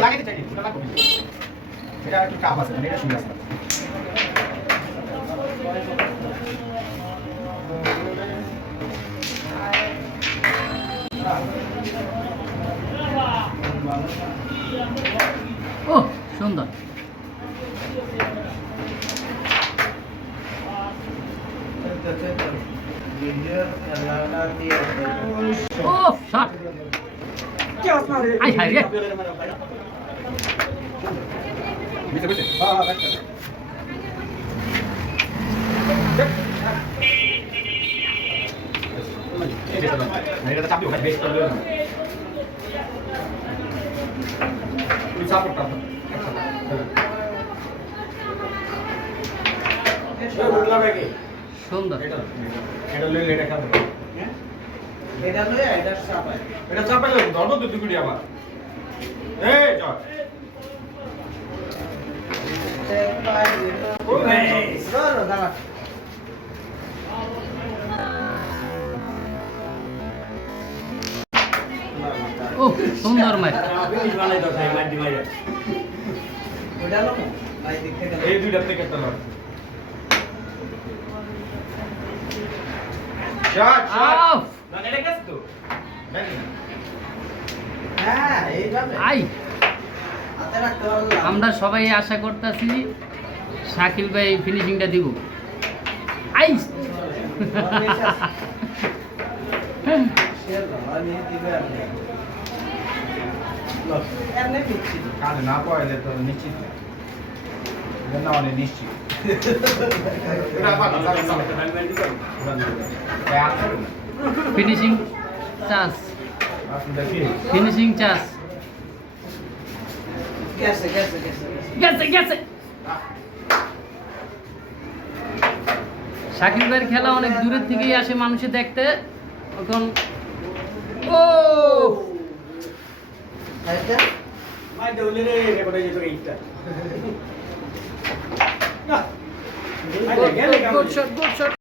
লাগাইতে চাই ওটা লাগবে এটা একটু কাপ আছে মানে এটা ঠিক আছে ও সুন্দর ও শট আই হাই রে বুঝতে বুঝতে হ্যাঁ হ্যাঁ রাখতে এটা তো চাপি ওখানে বেশ করে দিলাম তুই সাপোর্ট কর এই বুঝলা ভাই সুন্দর এটা লইলে এটা খাবো হ্যাঁ এটা লইলে এটা চাপায় এটা চাপাইলে ধরবো তো দুগুড়ি আবার এই চল ও সুন্দর ম্যাচ এই দুইটা থেকে একটা লড় শট আউট না এটা গেছ তো আই আমরা সবাই আশা করতেছি শাকিল ভাই ফিনিশিংটা দিব আই কাজে না পাইলে তো নিশ্চিত না অনেক নিশ্চিত ফিনিশিং চান্স ফিনিশিং চান্স গেছে গেছে শাকিল ভাইয়ের খেলা অনেক দূরের থেকেই আসে মানুষে দেখতে এখন ও গুড শট